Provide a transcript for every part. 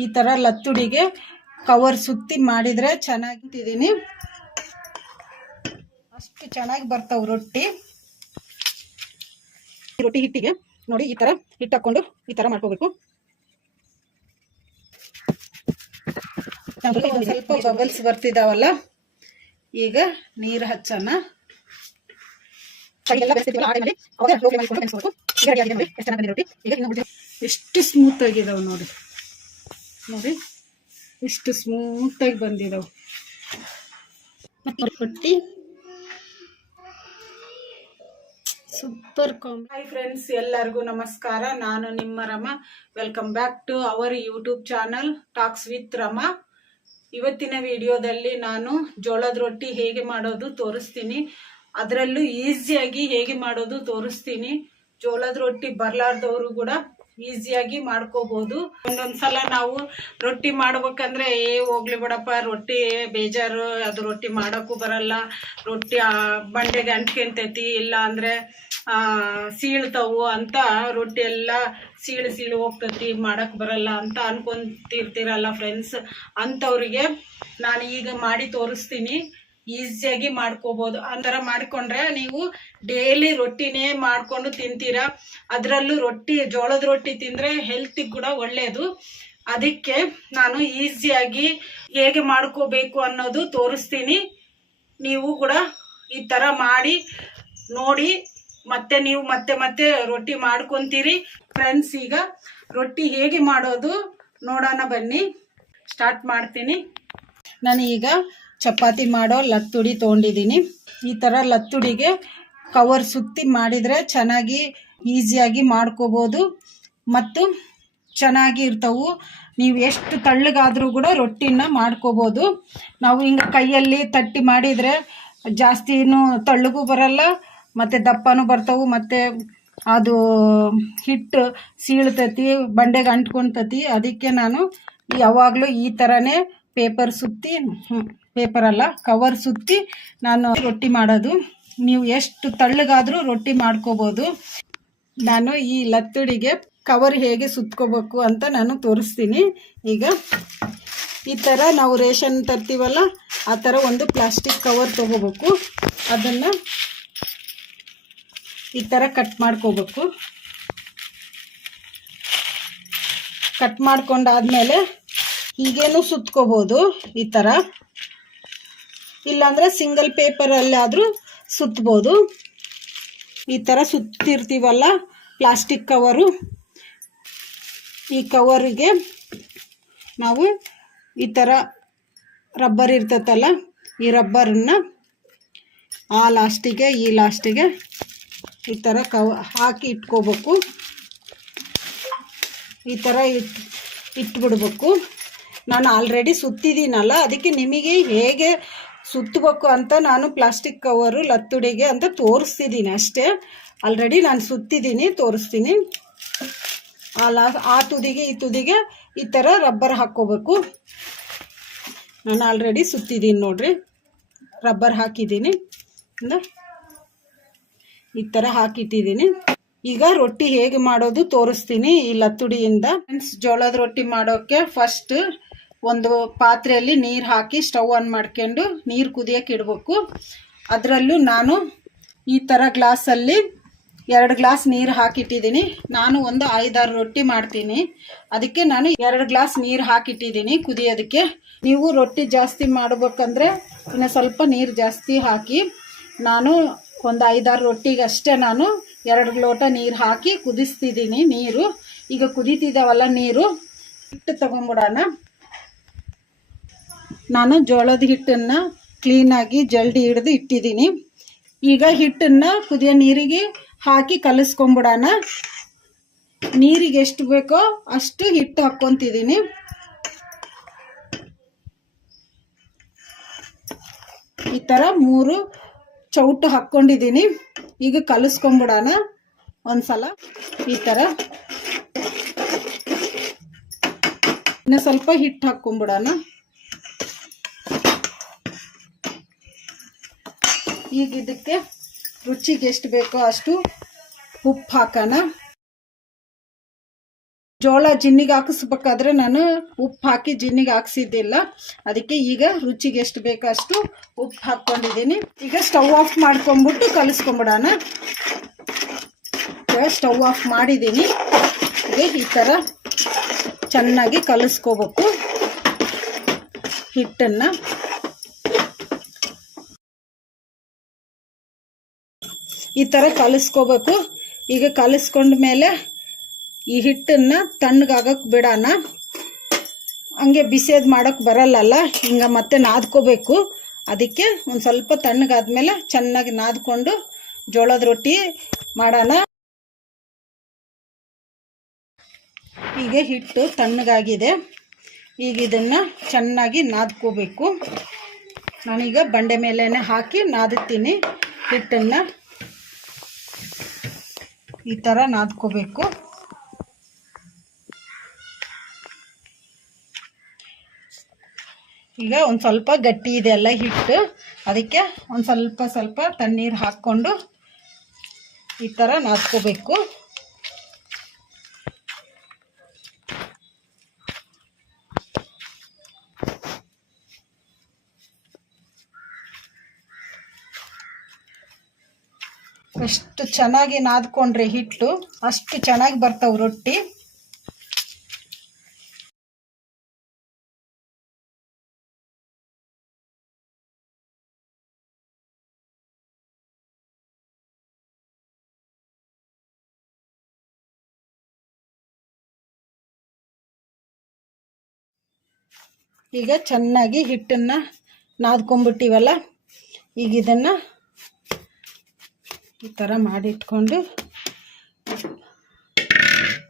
ಈ ತರ ಲತ್ತುಡಿಗೆ ಕವರ್ ಸುತ್ತಿ ಮಾಡಿದರೆ ಚೆನ್ನಾಗಿಟ್ಟಿದ್ದೀನಿ ಅಷ್ಟು ಚೆನ್ನಾಗಿ ಬರ್ತಾವೆ ರೊಟ್ಟಿ ರೊಟ್ಟಿ ಹಿಟ್ಟಿಗೆ ನೋಡಿ ಈ ತರ ಹಿಟ್ಟು ಹಾಕೊಂಡು ಈ ತರ ಮಾಡ್ಕೋಬೇಕು ಸ್ವಲ್ಪ ಬಬಲ್ಸ್ ಬರ್ತಿದಾವಲ್ಲ ಈಗ ನೀರು ಹಚ್ಚೋಣ ಎಷ್ಟು ಸ್ಮೂತ್ ಆಗಿದಾವೆ ನೋಡಿ ನೋಡಿ ಇಷ್ಟು ಸ್ಮೂತಾಗಿ ಬಂದಿದ್ದಾವೆ ಕೊಟ್ಟು ಸೂಪರ್ ಕಾಮ್ ಹಾಯ್ ಫ್ರೆಂಡ್ಸ್ ಎಲ್ಲರಿಗೂ ನಮಸ್ಕಾರ ನಾನು ನಿಮ್ಮ Rama welcome back to our YouTube channel talks with Rama ಇವತ್ತಿನ ವಿಡಿಯೋದಲ್ಲಿ ನಾನು ಜೋಳದ ರೊಟ್ಟಿ ಹೇಗೆ ಮಾಡೋದು ತೋರಿಸ್ತೀನಿ ಅದರಲ್ಲೂ ಈಸಿಯಾಗಿ ಹೇಗೆ ಮಾಡೋದು ತೋರಿಸ್ತೀನಿ ಜೋಳದ ರೊಟ್ಟಿ ಬರಲಾರ್ದವರು ಕೂಡ ಈಸಿಯಾಗಿ ಮಾಡ್ಕೋಬಹುದು ಒಂದೊಂದ್ಸಲ ನಾವು ರೊಟ್ಟಿ ಮಾಡ್ಬೇಕಂದ್ರೆ ಏ ಹೋಗ್ಲಿ ಬಿಡಪ್ಪ ರೊಟ್ಟಿ ಬೇಜಾರು ಅದು ರೊಟ್ಟಿ ಮಾಡೋಕ್ಕೂ ಬರಲ್ಲ ರೊಟ್ಟಿ ಬಂಡೆಗೆ ಅಂಟ್ಕೊಂತೈತಿ ಇಲ್ಲ ಅಂದ್ರೆ ಸೀಳ್ತವು ಅಂತ ರೊಟ್ಟಿ ಎಲ್ಲ ಸೀಳು ಸೀಳು ಹೋಗ್ತೈತಿ ಮಾಡಕ್ಕೆ ಬರಲ್ಲ ಅಂತ ಅನ್ಕೊಂತಿರ್ತೀರಲ್ಲ ಫ್ರೆಂಡ್ಸ್ ಅಂಥವ್ರಿಗೆ ನಾನು ಈಗ ಮಾಡಿ ತೋರಿಸ್ತೀನಿ ಈಸಿಯಾಗಿ ಮಾಡ್ಕೋಬಹುದು ಆ ಮಾಡ್ಕೊಂಡ್ರೆ ಮಾಡಿಕೊಂಡ್ರೆ ನೀವು ಡೈಲಿ ರೊಟ್ಟಿನೇ ಮಾಡ್ಕೊಂಡು ತಿಂತೀರಾ ಅದರಲ್ಲೂ ರೊಟ್ಟಿ ಜೋಳದ ರೊಟ್ಟಿ ತಿಂದ್ರೆ ಹೆಲ್ತ್ ಕೂಡ ಒಳ್ಳೇದು ಅದಕ್ಕೆ ನಾನು ಈಸಿಯಾಗಿ ಹೇಗೆ ಮಾಡ್ಕೋಬೇಕು ಅನ್ನೋದು ತೋರಿಸ್ತೀನಿ ನೀವು ಕೂಡ ಈ ತರ ಮಾಡಿ ನೋಡಿ ಮತ್ತೆ ನೀವು ಮತ್ತೆ ಮತ್ತೆ ರೊಟ್ಟಿ ಮಾಡ್ಕೊತೀರಿ ಫ್ರೆಂಡ್ಸ್ ಈಗ ರೊಟ್ಟಿ ಹೇಗೆ ಮಾಡೋದು ನೋಡೋಣ ಬನ್ನಿ ಸ್ಟಾರ್ಟ್ ಮಾಡ್ತೀನಿ ನಾನು ಈಗ ಚಪಾತಿ ಮಾಡೋ ಲತ್ತುಡಿ ತೊಗೊಂಡಿದ್ದೀನಿ ಈ ಥರ ಲತ್ತುಡಿಗೆ ಕವರ್ ಸುತ್ತಿ ಮಾಡಿದರೆ ಚೆನ್ನಾಗಿ ಈಸಿಯಾಗಿ ಮಾಡ್ಕೋಬೋದು ಮತ್ತು ಚೆನ್ನಾಗಿ ಇರ್ತವು ನೀವು ಎಷ್ಟು ತಳ್ಳಗಾದರೂ ಕೂಡ ರೊಟ್ಟಿನ ಮಾಡ್ಕೋಬೋದು ನಾವು ಹಿಂಗೆ ಕೈಯಲ್ಲಿ ತಟ್ಟಿ ಮಾಡಿದರೆ ಜಾಸ್ತಿನೂ ತಳ್ಳಗೂ ಬರಲ್ಲ ಮತ್ತು ದಪ್ಪನೂ ಬರ್ತವು ಮತ್ತು ಅದು ಹಿಟ್ಟು ಸೀಳ್ತತಿ ಬಂಡೆಗೆ ಅಂಟ್ಕೊತತಿ ಅದಕ್ಕೆ ನಾನು ಯಾವಾಗಲೂ ಈ ಥರನೇ ಪೇಪರ್ ಸುತ್ತಿ ಪೇಪರಲ್ಲ ಕವರ್ ಸುತ್ತಿ ನಾನು ರೊಟ್ಟಿ ಮಾಡೋದು ನೀವು ಎಷ್ಟು ತಳ್ಳಗಾದ್ರೂ ರೊಟ್ಟಿ ಮಾಡ್ಕೋಬೋದು ನಾನು ಈ ಲತ್ತುಡಿಗೆ ಕವರ್ ಹೇಗೆ ಸುತ್ಕೋಬೇಕು ಅಂತ ನಾನು ತೋರಿಸ್ತೀನಿ ಈಗ ಈ ಥರ ನಾವು ರೇಷನ್ ತರ್ತೀವಲ್ಲ ಆ ಥರ ಒಂದು ಪ್ಲಾಸ್ಟಿಕ್ ಕವರ್ ತಗೋಬೇಕು ಅದನ್ನು ಈ ಥರ ಕಟ್ ಮಾಡ್ಕೋಬೇಕು ಕಟ್ ಮಾಡ್ಕೊಂಡಾದ್ಮೇಲೆ ಹೀಗೇನು ಸುತ್ಕೋಬೋದು ಈ ಥರ ಇಲ್ಲಾಂದ್ರೆ ಸಿಂಗಲ್ ಪೇಪರಲ್ಲಾದರೂ ಸುತ್ತಬೋದು ಈ ಥರ ಸುತ್ತಿರ್ತೀವಲ್ಲ ಪ್ಲಾಸ್ಟಿಕ್ ಕವರು ಈ ಕವರಿಗೆ ನಾವು ಈ ಥರ ರಬ್ಬರ್ ಇರ್ತೈತಲ್ಲ ಈ ರಬ್ಬರನ್ನ ಆ ಲಾಸ್ಟಿಗೆ ಈ ಲಾಸ್ಟಿಗೆ ಈ ಥರ ಕವ ಹಾಕಿ ಇಟ್ಕೋಬೇಕು ಈ ಥರ ಇಟ್ ಇಟ್ಬಿಡ್ಬೇಕು ನಾನು ಆಲ್ರೆಡಿ ಸುತ್ತಿದ್ದೀನಲ್ಲ ಅದಕ್ಕೆ ನಿಮಗೆ ಹೇಗೆ ಸುತ್ತಬೇಕು ಅಂತ ನಾನು ಪ್ಲಾಸ್ಟಿಕ್ ಕವರು ಲತ್ತುಡಿಗೆ ಅಂತ ತೋರಿಸ್ತಿದ್ದೀನಿ ಅಷ್ಟೇ ಆಲ್ರೆಡಿ ನಾನು ಸುತ್ತಿದ್ದೀನಿ ತೋರಿಸ್ತೀನಿ ಆ ಆ ತುದಿಗೆ ಈ ತುದಿಗೆ ಈ ಥರ ರಬ್ಬರ್ ಹಾಕ್ಕೋಬೇಕು ನಾನು ಆಲ್ರೆಡಿ ಸುತ್ತಿದ್ದೀನಿ ನೋಡ್ರಿ ರಬ್ಬರ್ ಹಾಕಿದ್ದೀನಿ ಈ ಥರ ಹಾಕಿಟ್ಟಿದ್ದೀನಿ ಈಗ ರೊಟ್ಟಿ ಹೇಗೆ ಮಾಡೋದು ತೋರಿಸ್ತೀನಿ ಈ ಲತ್ತುಡಿಯಿಂದ ಜೋಳದ ರೊಟ್ಟಿ ಮಾಡೋಕ್ಕೆ ಫಸ್ಟ್ ಒಂದು ಪಾತ್ರೆಯಲ್ಲಿ ನೀರು ಹಾಕಿ ಸ್ಟವ್ ಆನ್ ಮಾಡ್ಕೊಂಡು ನೀರು ಕುದಿಯೋಕೆ ಇಡಬೇಕು ಅದರಲ್ಲೂ ನಾನು ಈ ಥರ ಗ್ಲಾಸಲ್ಲಿ ಎರಡು ಗ್ಲಾಸ್ ನೀರು ಹಾಕಿಟ್ಟಿದ್ದೀನಿ ನಾನು ಒಂದು ಐದಾರು ರೊಟ್ಟಿ ಮಾಡ್ತೀನಿ ಅದಕ್ಕೆ ನಾನು ಎರಡು ಗ್ಲಾಸ್ ನೀರು ಹಾಕಿಟ್ಟಿದ್ದೀನಿ ಕುದಿಯೋದಕ್ಕೆ ನೀವು ರೊಟ್ಟಿ ಜಾಸ್ತಿ ಮಾಡಬೇಕಂದ್ರೆ ಇನ್ನು ಸ್ವಲ್ಪ ನೀರು ಜಾಸ್ತಿ ಹಾಕಿ ನಾನು ಒಂದು ಐದಾರು ರೊಟ್ಟಿಗಷ್ಟೇ ನಾನು ಎರಡು ಲೋಟ ನೀರು ಹಾಕಿ ಕುದಿಸ್ತಿದ್ದೀನಿ ನೀರು ಈಗ ಕುದೀತಿದ್ದಾವಲ್ಲ ನೀರು ಇಟ್ಟು ತೊಗೊಂಬಿಡೋಣ ನಾನು ಜೋಳದ ಹಿಟ್ಟನ್ನು ಕ್ಲೀನಾಗಿ ಜಲ್ಡಿ ಹಿಡ್ದು ಇಟ್ಟಿದ್ದೀನಿ ಈಗ ಹಿಟ್ಟನ್ನು ಕುದಿಯೋ ನೀರಿಗೆ ಹಾಕಿ ಕಲಿಸ್ಕೊಂಬಿಡೋಣ ನೀರಿಗೆ ಎಷ್ಟು ಬೇಕೋ ಅಷ್ಟು ಹಿಟ್ಟು ಹಾಕ್ಕೊತಿದ್ದೀನಿ ಈ ಥರ ಮೂರು ಚೌಟು ಹಾಕ್ಕೊಂಡಿದ್ದೀನಿ ಈಗ ಕಲಿಸ್ಕೊಂಬಿಡೋಣ ಒಂದ್ಸಲ ಈ ಥರ ಇನ್ನು ಸ್ವಲ್ಪ ಹಿಟ್ಟು ಹಾಕ್ಕೊಂಬಿಡೋಣ ಈಗ ಇದಕ್ಕೆ ರುಚಿಗೆ ಎಷ್ಟು ಬೇಕೋ ಅಷ್ಟು ಉಪ್ಪು ಹಾಕೋಣ ಜೋಳ ಜಿನ್ನಿಗೆ ಹಾಕಿಸ್ಬೇಕಾದ್ರೆ ನಾನು ಉಪ್ಪು ಹಾಕಿ ಜಿನ್ನಿಗೆ ಹಾಕ್ಸಿದ್ದಿಲ್ಲ ಅದಕ್ಕೆ ಈಗ ರುಚಿಗೆ ಎಷ್ಟು ಬೇಕೋ ಅಷ್ಟು ಉಪ್ಪು ಹಾಕ್ಕೊಂಡಿದ್ದೀನಿ ಈಗ ಸ್ಟವ್ ಆಫ್ ಮಾಡ್ಕೊಂಬಿಟ್ಟು ಕಲಿಸ್ಕೊಂಬಿಡೋಣ ಸ್ಟವ್ ಆಫ್ ಮಾಡಿದ್ದೀನಿ ಈ ಥರ ಚೆನ್ನಾಗಿ ಕಲಿಸ್ಕೋಬೇಕು ಹಿಟ್ಟನ್ನು ಈ ಥರ ಕಲಿಸ್ಕೋಬೇಕು ಈಗ ಮೇಲೆ ಈ ಹಿಟ್ಟನ್ನು ತಣ್ಣಗಾಗಕ್ಕೆ ಬಿಡೋಣ ಹಂಗೆ ಬಿಸಿಯೋದು ಮಾಡೋಕ್ಕೆ ಬರಲ್ಲಲ್ಲ ಹಿಂಗೆ ಮತ್ತೆ ನಾದ್ಕೋಬೇಕು ಅದಕ್ಕೆ ಒಂದು ಸ್ವಲ್ಪ ತಣ್ಣಗಾದ್ಮೇಲೆ ಚೆನ್ನಾಗಿ ನಾದ್ಕೊಂಡು ಜೋಳದ ರೊಟ್ಟಿ ಮಾಡೋಣ ಈಗ ಹಿಟ್ಟು ತಣ್ಣಗಾಗಿದೆ ಈಗ ಇದನ್ನು ಚೆನ್ನಾಗಿ ನಾದ್ಕೋಬೇಕು ನಾನೀಗ ಬಂಡೆ ಮೇಲೇ ಹಾಕಿ ನಾದುತ್ತೀನಿ ಹಿಟ್ಟನ್ನು ಈ ಥರ ನಾದ್ಕೋಬೇಕು ಈಗ ಒಂದು ಸ್ವಲ್ಪ ಗಟ್ಟಿ ಇದೆ ಹಿಟ್ಟು ಅದಕ್ಕೆ ಒಂದು ಸ್ವಲ್ಪ ಸ್ವಲ್ಪ ತಣ್ಣೀರು ಹಾಕ್ಕೊಂಡು ಈ ಥರ ನಾದ್ಕೋಬೇಕು ಎಷ್ಟು ಚೆನ್ನಾಗಿ ನಾದ್ಕೊಂಡ್ರೆ ಹಿಟ್ಟು ಅಷ್ಟು ಚೆನ್ನಾಗಿ ಬರ್ತಾವೆ ರೊಟ್ಟಿ ಈಗ ಚೆನ್ನಾಗಿ ಹಿಟ್ಟನ್ನು ನಾದ್ಕೊಂಡ್ಬಿಟ್ಟಿವಲ್ಲ ಈಗ ಇದನ್ನು ಈ ಥರ ಮಾಡಿಟ್ಕೊಂಡು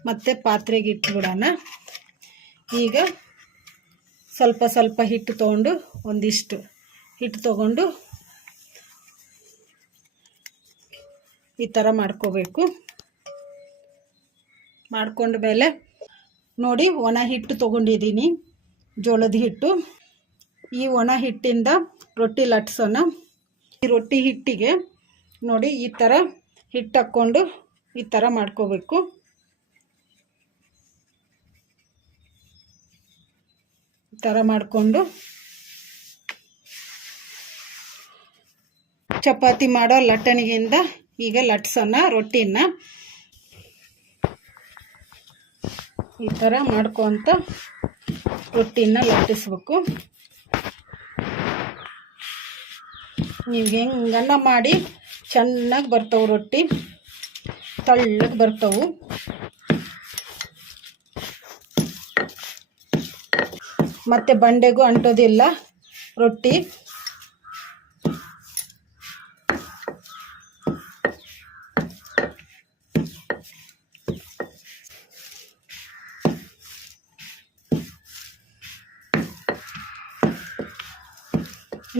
ಮತ್ತೆ ಪಾತ್ರೆಗೆ ಇಟ್ಬಿಡೋಣ ಈಗ ಸ್ವಲ್ಪ ಸ್ವಲ್ಪ ಹಿಟ್ಟು ತೊಗೊಂಡು ಒಂದಿಷ್ಟು ಹಿಟ್ಟು ತೊಗೊಂಡು ಈ ಥರ ಮಾಡ್ಕೋಬೇಕು ಮಾಡ್ಕೊಂಡ ಮೇಲೆ ನೋಡಿ ಒಣ ಹಿಟ್ಟು ತೊಗೊಂಡಿದ್ದೀನಿ ಜೋಳದ ಹಿಟ್ಟು ಈ ಒಣ ಹಿಟ್ಟಿಂದ ರೊಟ್ಟಿ ಲಟ್ಸೋಣ ಈ ರೊಟ್ಟಿ ಹಿಟ್ಟಿಗೆ ನೋಡಿ ಈ ಥರ ಹಿಟ್ಟು ಹಾಕ್ಕೊಂಡು ಈ ಥರ ಮಾಡ್ಕೋಬೇಕು ಈ ಥರ ಮಾಡಿಕೊಂಡು ಚಪಾತಿ ಮಾಡೋ ಲಟ್ಟಣಿಗೆಯಿಂದ ಈಗ ಲಟ್ಸೋಣ ರೊಟ್ಟಿನ ಈ ಥರ ಮಾಡ್ಕೊತ ರೊಟ್ಟಿನ ಲಟ್ಟಿಸ್ಬೇಕು ನೀವು ಹೆಂಗನ್ನ ಮಾಡಿ ಚೆನ್ನಾಗಿ ಬರ್ತವು ರೊಟ್ಟಿ ತಳ್ಳಗೆ ಬರ್ತವು ಮತ್ತೆ ಬಂಡೆಗೂ ಅಂಟೋದಿಲ್ಲ ರೊಟ್ಟಿ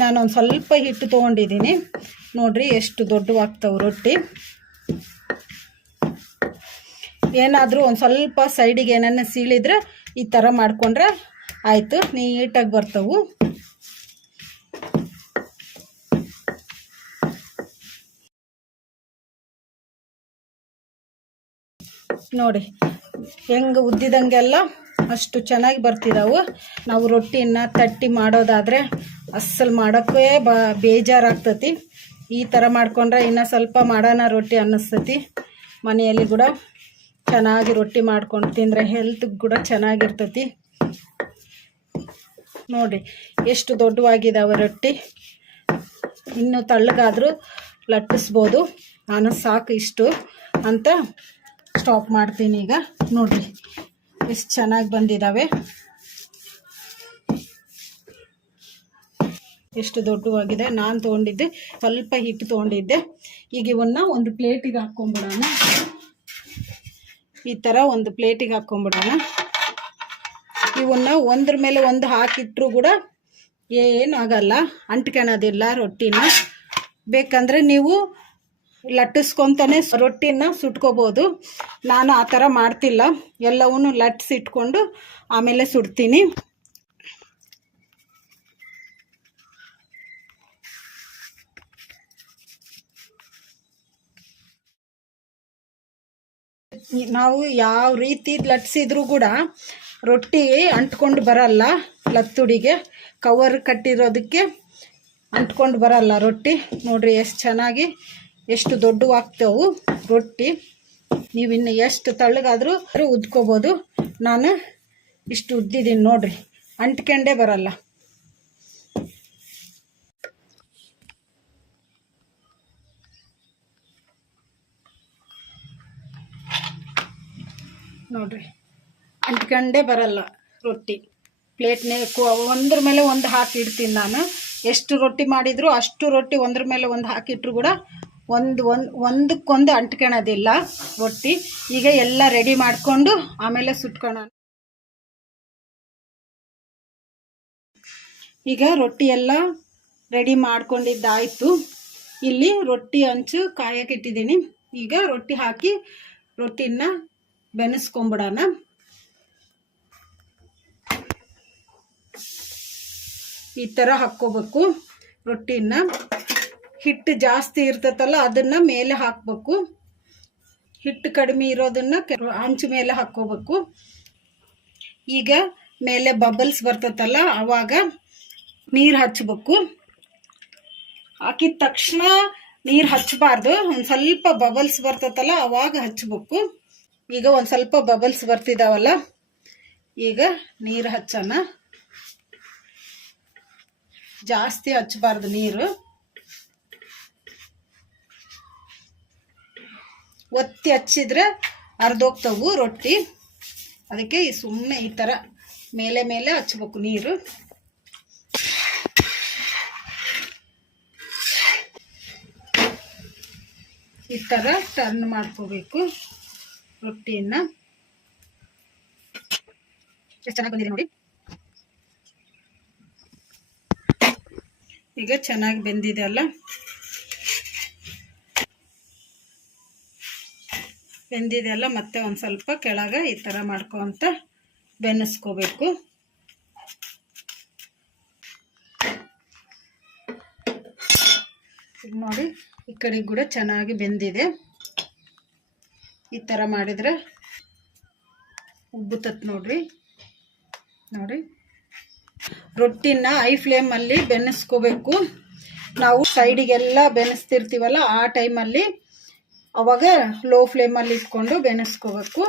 ನಾನೊಂದು ಸ್ವಲ್ಪ ಹಿಟ್ಟು ತೊಗೊಂಡಿದ್ದೀನಿ ನೋಡ್ರಿ ಎಷ್ಟು ದೊಡ್ಡವಾಗ್ತಾವೆ ರೊಟ್ಟಿ ಏನಾದರೂ ಒಂದು ಸ್ವಲ್ಪ ಸೈಡಿಗೆ ಏನನ್ನ ಸೀಳಿದ್ರೆ ಈ ಥರ ಮಾಡಿಕೊಂಡ್ರೆ ಆಯಿತು ನೀಟಾಗಿ ಬರ್ತವು ನೋಡಿ ಹೆಂಗೆ ಉದ್ದಿದಂಗೆಲ್ಲ ಅಷ್ಟು ಚೆನ್ನಾಗಿ ಬರ್ತಿದ್ದಾವೆ ನಾವು ರೊಟ್ಟಿನ ತಟ್ಟಿ ಮಾಡೋದಾದರೆ ಅಸ್ಸಲು ಮಾಡೋಕ್ಕೇ ಬ ಬೇಜಾರಾಗ್ತತಿ ಈ ಥರ ಮಾಡ್ಕೊಂಡ್ರೆ ಇನ್ನೂ ಸ್ವಲ್ಪ ಮಾಡೋಣ ರೊಟ್ಟಿ ಅನ್ನಿಸ್ತತಿ ಮನೆಯಲ್ಲಿ ಕೂಡ ಚೆನ್ನಾಗಿ ರೊಟ್ಟಿ ಮಾಡ್ಕೊಂಡು ತಿಂದರೆ ಹೆಲ್ತ್ಗೆ ಕೂಡ ಚೆನ್ನಾಗಿರ್ತತಿ ನೋಡಿರಿ ಎಷ್ಟು ದೊಡ್ಡವಾಗಿದ್ದಾವೆ ರೊಟ್ಟಿ ಇನ್ನೂ ತಳ್ಳಗಾದರೂ ಲಟ್ಟಿಸ್ಬೋದು ನಾನು ಸಾಕು ಇಷ್ಟು ಅಂತ ಸ್ಟಾಪ್ ಮಾಡ್ತೀನಿ ಈಗ ನೋಡಿರಿ ಎಷ್ಟು ಚೆನ್ನಾಗಿ ಬಂದಿದ್ದಾವೆ ಎಷ್ಟು ದೊಡ್ಡವಾಗಿದೆ ನಾನು ತೊಗೊಂಡಿದ್ದೆ ಸ್ವಲ್ಪ ಹಿಟ್ಟು ತೊಗೊಂಡಿದ್ದೆ ಈಗ ಇವನ್ನ ಒಂದು ಪ್ಲೇಟಿಗೆ ಹಾಕ್ಕೊಂಬಿಡೋಣ ಈ ಥರ ಒಂದು ಪ್ಲೇಟಿಗೆ ಹಾಕ್ಕೊಂಬಿಡೋಣ ಇವನ್ನ ಒಂದ್ರ ಮೇಲೆ ಒಂದು ಹಾಕಿಟ್ರು ಕೂಡ ಏನಾಗಲ್ಲ ಅಂಟ್ಕೊಳೋದಿಲ್ಲ ರೊಟ್ಟಿನ ಬೇಕಂದರೆ ನೀವು ಲಟ್ಟಿಸ್ಕೊತಾನೆ ರೊಟ್ಟಿನ ಸುಟ್ಕೋಬೋದು ನಾನು ಆ ಥರ ಮಾಡ್ತಿಲ್ಲ ಎಲ್ಲವೂ ಲಟ್ಸಿಟ್ಕೊಂಡು ಆಮೇಲೆ ಸುಡ್ತೀನಿ ನಾವು ಯಾವ ರೀತಿ ಲಟ್ಸಿದ್ರೂ ಕೂಡ ರೊಟ್ಟಿ ಅಂಟ್ಕೊಂಡು ಬರಲ್ಲ ಲತ್ತುಡಿಗೆ ಕವರ್ ಕಟ್ಟಿರೋದಕ್ಕೆ ಅಂಟ್ಕೊಂಡು ಬರಲ್ಲ ರೊಟ್ಟಿ ನೋಡಿರಿ ಎಷ್ಟು ಚೆನ್ನಾಗಿ ಎಷ್ಟು ದೊಡ್ಡವಾಗ್ತೇವೆ ರೊಟ್ಟಿ ನೀವು ಇನ್ನು ಎಷ್ಟು ತಳ್ಳಗಾದರೂ ಉದ್ಕೋಬೋದು ನಾನು ಇಷ್ಟು ಉದ್ದಿದ್ದೀನಿ ನೋಡಿರಿ ಅಂಟ್ಕೊಂಡೇ ಬರಲ್ಲ ನೋಡಿರಿ ಅಂಟ್ಕೊಂಡೇ ಬರಲ್ಲ ರೊಟ್ಟಿ ಪ್ಲೇಟ್ನೇ ಒಂದ್ರ ಮೇಲೆ ಒಂದು ಹಾಕಿ ಇಡ್ತೀನಿ ನಾನು ಎಷ್ಟು ರೊಟ್ಟಿ ಮಾಡಿದ್ರು ಅಷ್ಟು ರೊಟ್ಟಿ ಒಂದ್ರ ಮೇಲೆ ಒಂದು ಹಾಕಿಟ್ರು ಕೂಡ ಒಂದು ಒಂದು ಒಂದಕ್ಕೊಂದು ಅಂಟ್ಕೊಳ್ಳೋದಿಲ್ಲ ರೊಟ್ಟಿ ಈಗ ಎಲ್ಲ ರೆಡಿ ಮಾಡಿಕೊಂಡು ಆಮೇಲೆ ಸುಟ್ಕೊಳ್ಳೋಣ ಈಗ ರೊಟ್ಟಿ ಎಲ್ಲ ರೆಡಿ ಮಾಡ್ಕೊಂಡಿದ್ದಾಯಿತು ಇಲ್ಲಿ ರೊಟ್ಟಿ ಹಂಚು ಇಟ್ಟಿದ್ದೀನಿ ಈಗ ರೊಟ್ಟಿ ಹಾಕಿ ರೊಟ್ಟಿನ ಬೆನೆಸ್ಕೊಂಬಿಡೋಣ ಈ ಥರ ಹಾಕ್ಕೋಬೇಕು ರೊಟ್ಟಿನ ಹಿಟ್ಟು ಜಾಸ್ತಿ ಇರ್ತೈತಲ್ಲ ಅದನ್ನು ಮೇಲೆ ಹಾಕಬೇಕು ಹಿಟ್ಟು ಕಡಿಮೆ ಇರೋದನ್ನು ಅಂಚು ಮೇಲೆ ಹಾಕ್ಕೋಬೇಕು ಈಗ ಮೇಲೆ ಬಬಲ್ಸ್ ಬರ್ತೈತಲ್ಲ ಆವಾಗ ನೀರು ಹಚ್ಚಬೇಕು ಹಾಕಿದ ತಕ್ಷಣ ನೀರು ಹಚ್ಚಬಾರ್ದು ಒಂದು ಸ್ವಲ್ಪ ಬಬಲ್ಸ್ ಬರ್ತೈತಲ್ಲ ಅವಾಗ ಹಚ್ಚಬೇಕು ಈಗ ಒಂದು ಸ್ವಲ್ಪ ಬಬಲ್ಸ್ ಬರ್ತಿದ್ದಾವಲ್ಲ ಈಗ ನೀರು ಹಚ್ಚೋಣ ಜಾಸ್ತಿ ಹಚ್ಚಬಾರ್ದು ನೀರು ಒತ್ತಿ ಹಚ್ಚಿದ್ರೆ ಅರ್ಧೋಗ್ತವು ರೊಟ್ಟಿ ಅದಕ್ಕೆ ಸುಮ್ಮನೆ ಈ ಥರ ಮೇಲೆ ಮೇಲೆ ಹಚ್ಬೇಕು ನೀರು ಈ ಥರ ಟರ್ನ್ ಮಾಡ್ಕೋಬೇಕು ರೊಟ್ಟಿಯನ್ನ ಎಷ್ಟು ಚೆನ್ನಾಗಿ ಬಂದಿದೆ ನೋಡಿ ಈಗ ಚೆನ್ನಾಗಿ ಬೆಂದಿದೆ ಅಲ್ಲ ಬೆಂದಿದೆ ಅಲ್ಲ ಮತ್ತೆ ಒಂದು ಸ್ವಲ್ಪ ಕೆಳಗೆ ಈ ಥರ ಮಾಡ್ಕೊಂತ ಬೆನ್ನಿಸ್ಕೋಬೇಕು ನೋಡಿ ಈ ಕಡೆ ಕೂಡ ಚೆನ್ನಾಗಿ ಬೆಂದಿದೆ ಈ ಥರ ಮಾಡಿದರೆ ಉಬ್ಬುತ್ತತ್ ನೋಡ್ರಿ ನೋಡಿ ರೊಟ್ಟಿನ ಐ ಫ್ಲೇಮಲ್ಲಿ ಬೆನೆಸ್ಕೋಬೇಕು ನಾವು ಸೈಡಿಗೆಲ್ಲ ಬೆನೆಸ್ತಿರ್ತೀವಲ್ಲ ಆ ಟೈಮಲ್ಲಿ ಅವಾಗ ಲೋ ಫ್ಲೇಮಲ್ಲಿ ಇಟ್ಕೊಂಡು ಬೆನೆಸ್ಕೋಬೇಕು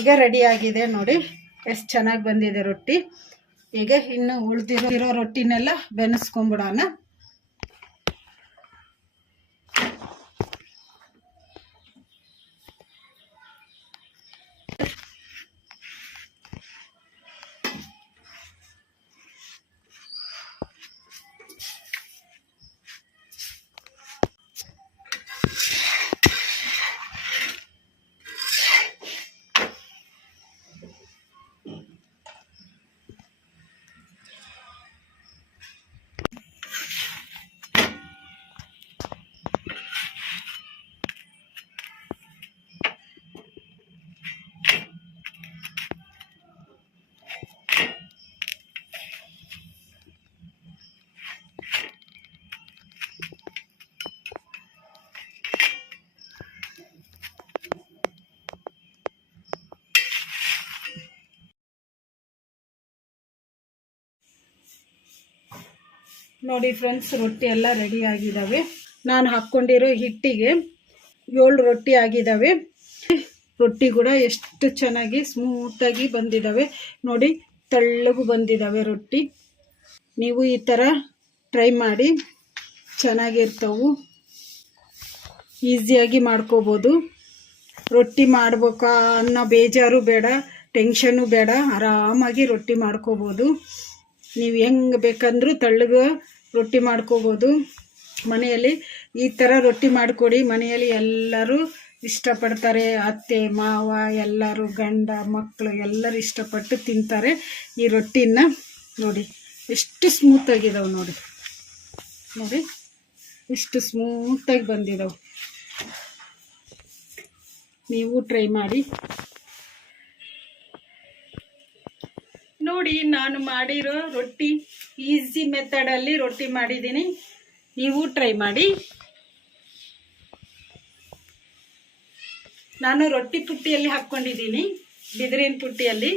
ಈಗ ರೆಡಿಯಾಗಿದೆ ನೋಡಿ ಎಷ್ಟು ಚೆನ್ನಾಗಿ ಬಂದಿದೆ ರೊಟ್ಟಿ ಈಗ ಇನ್ನು ಉಳಿದಿರೋ ಇರೋ ರೊಟ್ಟಿನೆಲ್ಲ ಬೆನೆಸ್ಕೊಂಬಿಡೋಣ ನೋಡಿ ಫ್ರೆಂಡ್ಸ್ ರೊಟ್ಟಿ ಎಲ್ಲ ರೆಡಿ ಆಗಿದ್ದಾವೆ ನಾನು ಹಾಕ್ಕೊಂಡಿರೋ ಹಿಟ್ಟಿಗೆ ಏಳು ರೊಟ್ಟಿ ಆಗಿದ್ದಾವೆ ರೊಟ್ಟಿ ಕೂಡ ಎಷ್ಟು ಚೆನ್ನಾಗಿ ಸ್ಮೂತಾಗಿ ಬಂದಿದ್ದಾವೆ ನೋಡಿ ತಳ್ಳಗು ಬಂದಿದ್ದಾವೆ ರೊಟ್ಟಿ ನೀವು ಈ ಥರ ಟ್ರೈ ಮಾಡಿ ಚೆನ್ನಾಗಿರ್ತವು ಈಸಿಯಾಗಿ ಮಾಡ್ಕೋಬೋದು ರೊಟ್ಟಿ ಮಾಡ್ಬೇಕಾ ಅನ್ನೋ ಬೇಜಾರು ಬೇಡ ಟೆನ್ಷನು ಬೇಡ ಆರಾಮಾಗಿ ರೊಟ್ಟಿ ಮಾಡ್ಕೋಬೋದು ನೀವು ಹೆಂಗೆ ಬೇಕಂದ್ರೂ ತಳ್ಳಗೆ ರೊಟ್ಟಿ ಮಾಡ್ಕೋಬೋದು ಮನೆಯಲ್ಲಿ ಈ ಥರ ರೊಟ್ಟಿ ಮಾಡಿಕೊಡಿ ಮನೆಯಲ್ಲಿ ಎಲ್ಲರೂ ಇಷ್ಟಪಡ್ತಾರೆ ಅತ್ತೆ ಮಾವ ಎಲ್ಲರೂ ಗಂಡ ಮಕ್ಕಳು ಎಲ್ಲರೂ ಇಷ್ಟಪಟ್ಟು ತಿಂತಾರೆ ಈ ರೊಟ್ಟಿನ ನೋಡಿ ಎಷ್ಟು ಸ್ಮೂತಾಗಿದ್ದಾವೆ ನೋಡಿ ನೋಡಿ ಎಷ್ಟು ಸ್ಮೂತಾಗಿ ಬಂದಿದ್ದಾವೆ ನೀವು ಟ್ರೈ ಮಾಡಿ ನೋಡಿ ನಾನು ಮಾಡಿರೋ ರೊಟ್ಟಿ ಈಸಿ ಮೆಥಡಲ್ಲಿ ರೊಟ್ಟಿ ಮಾಡಿದ್ದೀನಿ ನೀವು ಟ್ರೈ ಮಾಡಿ ನಾನು ರೊಟ್ಟಿ ಪುಟ್ಟಿಯಲ್ಲಿ ಹಾಕ್ಕೊಂಡಿದ್ದೀನಿ ಬಿದಿರಿನ ಪುಟ್ಟಿಯಲ್ಲಿ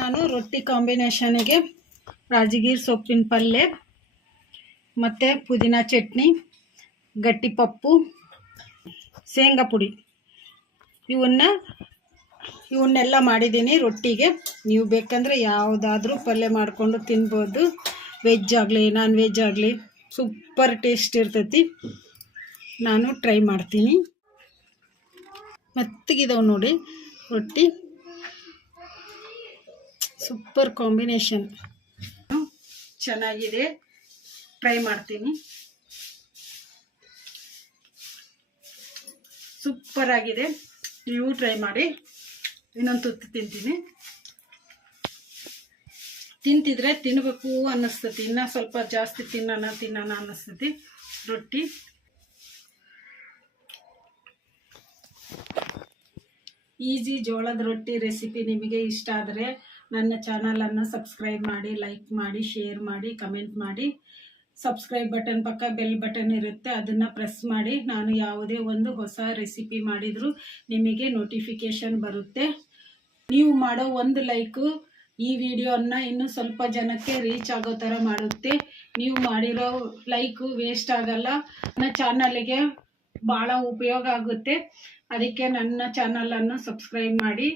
ನಾನು ರೊಟ್ಟಿ ಕಾಂಬಿನೇಷನ್ಗೆ ರಾಜಗೀರ್ ಸೊಪ್ಪಿನ ಪಲ್ಯ ಮತ್ತು ಪುದೀನ ಚಟ್ನಿ ಗಟ್ಟಿ ಪಪ್ಪು ಶೇಂಗಾ ಪುಡಿ ಇವನ್ನ ಇವನ್ನೆಲ್ಲ ಮಾಡಿದ್ದೀನಿ ರೊಟ್ಟಿಗೆ ನೀವು ಬೇಕಂದರೆ ಯಾವುದಾದ್ರೂ ಪಲ್ಯ ಮಾಡಿಕೊಂಡು ತಿನ್ಬೋದು ವೆಜ್ ಆಗಲಿ ನಾನ್ ವೆಜ್ ಆಗಲಿ ಸೂಪರ್ ಟೇಸ್ಟ್ ಇರ್ತೈತಿ ನಾನು ಟ್ರೈ ಮಾಡ್ತೀನಿ ಮತ್ತಗಿದಾವೆ ನೋಡಿ ರೊಟ್ಟಿ ಸೂಪರ್ ಕಾಂಬಿನೇಷನ್ ಚೆನ್ನಾಗಿದೆ ಟ್ರೈ ಮಾಡ್ತೀನಿ ಸೂಪರ್ ಆಗಿದೆ ನೀವು ಟ್ರೈ ಮಾಡಿ ಇನ್ನೊಂದು ತುತ್ತು ತಿಂತೀನಿ ತಿಂತಿದ್ರೆ ತಿನ್ನಬೇಕು ಅನ್ನಿಸ್ತತಿ ಇನ್ನ ಸ್ವಲ್ಪ ಜಾಸ್ತಿ ತಿನ್ನೋಣ ತಿನ್ನೋಣ ಅನ್ನಿಸ್ತತಿ ರೊಟ್ಟಿ ಈಜಿ ಜೋಳದ ರೊಟ್ಟಿ ರೆಸಿಪಿ ನಿಮಗೆ ಇಷ್ಟ ಆದರೆ ನನ್ನ ಚಾನಲನ್ನು ಸಬ್ಸ್ಕ್ರೈಬ್ ಮಾಡಿ ಲೈಕ್ ಮಾಡಿ ಶೇರ್ ಮಾಡಿ ಕಮೆಂಟ್ ಮಾಡಿ ಸಬ್ಸ್ಕ್ರೈಬ್ ಬಟನ್ ಪಕ್ಕ ಬೆಲ್ ಬಟನ್ ಇರುತ್ತೆ ಅದನ್ನು ಪ್ರೆಸ್ ಮಾಡಿ ನಾನು ಯಾವುದೇ ಒಂದು ಹೊಸ ರೆಸಿಪಿ ಮಾಡಿದರೂ ನಿಮಗೆ ನೋಟಿಫಿಕೇಷನ್ ಬರುತ್ತೆ ನೀವು ಮಾಡೋ ಒಂದು ಲೈಕು ಈ ವಿಡಿಯೋನ ಇನ್ನೂ ಸ್ವಲ್ಪ ಜನಕ್ಕೆ ರೀಚ್ ಆಗೋ ಥರ ಮಾಡುತ್ತೆ ನೀವು ಮಾಡಿರೋ ಲೈಕು ವೇಸ್ಟ್ ಆಗಲ್ಲ ನನ್ನ ಚಾನಲ್ಗೆ ಭಾಳ ಉಪಯೋಗ ಆಗುತ್ತೆ ಅದಕ್ಕೆ ನನ್ನ ಚಾನಲನ್ನು ಸಬ್ಸ್ಕ್ರೈಬ್ ಮಾಡಿ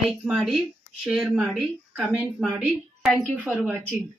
ಲೈಕ್ ಮಾಡಿ ಶೇರ್ ಮಾಡಿ ಕಮೆಂಟ್ ಮಾಡಿ ಥ್ಯಾಂಕ್ ಯು ಫಾರ್ ವಾಚಿಂಗ್